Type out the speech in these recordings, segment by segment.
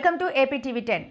Welcome to APTV 10.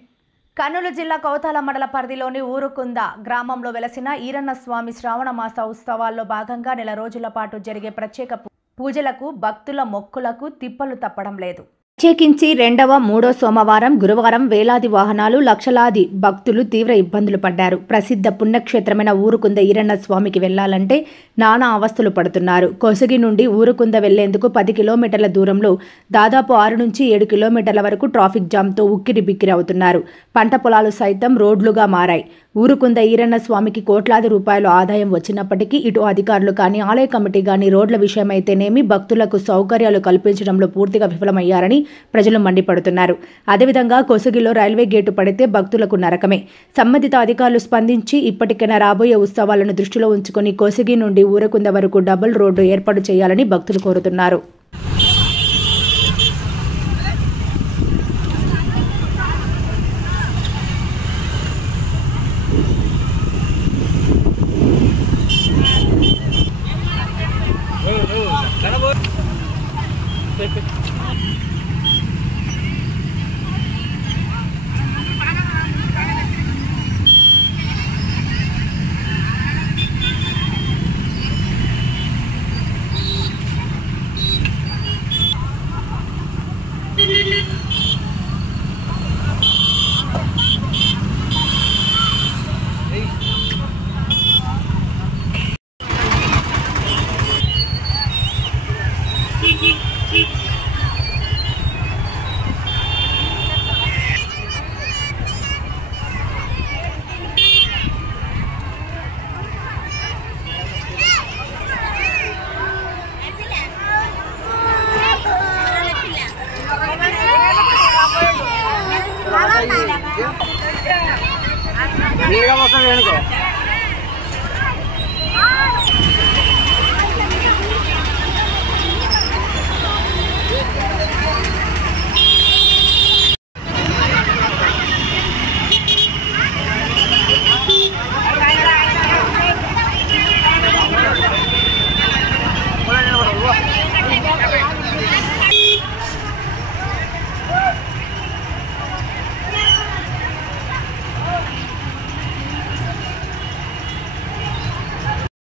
Kurnool జిల్లా కౌతాల మండల పరిధిలోని ఊరుకుంద గ్రామంలో వెలసిన ఈరన్న స్వామి శ్రావణ మాస ఉత్సవాల్లో భాగంగా నెల రోజుల పాటు జరిగే ప్రత్యేక పూజలకు భక్తుల మొక్కులకు తిప్పలు తప్పడం లేదు. ప్రత్యేకించి రెండవ మూడో సోమవారం గురువారం వేలాది వాహనాలు లక్షలాది భక్తులు తీవ్ర ఇబ్బందులు పడ్డారు. ప్రసిద్ధ పుణ్యక్షేత్రమైన ఊరుకుంద ఈరన్న స్వామికి వెళ్లాలంటే నానా అవస్థలు పడుతున్నారు. కొసగి నుండి ఊరుకుంద వెళ్లేందుకు 10 కిలోమీటర్ల దూరంలో దాదాపు 6 నుంచి 7 కిలోమీటర్ల వరకు ట్రాఫిక్ జామ్తో ఉక్కిరి బిక్కిరి అవుతున్నారు. పంట పొలాలు సైతం రోడ్లుగా మారాయి. ఊరుకుంద ఈరన్న స్వామికి కోట్లాది రూపాయలు ఆదాయం వచ్చినప్పటికీ ఇటు అధికారులు కానీ ఆలయ కమిటీ కానీ రోడ్ల విషయమైతేనేమి భక్తులకు సౌకర్యాలు కల్పించడంలో పూర్తిగా విఫలమయ్యారని ప్రజలు మండిపడుతున్నారు. అదేవిధంగా కొసగిలో రైల్వే గేటు పడితే భక్తులకు నరకమే. సంబంధిత అధికారులు స్పందించి ఇప్పటికైనా రాబోయే ఉత్సవాలను దృష్టిలో ఉంచుకొని కొసగి నుండి ఊరుకుంద వరకు డబుల్ రోడ్డు ఏర్పాటు చేయాలని భక్తులు కోరుతున్నారు. Mira cómo se viene.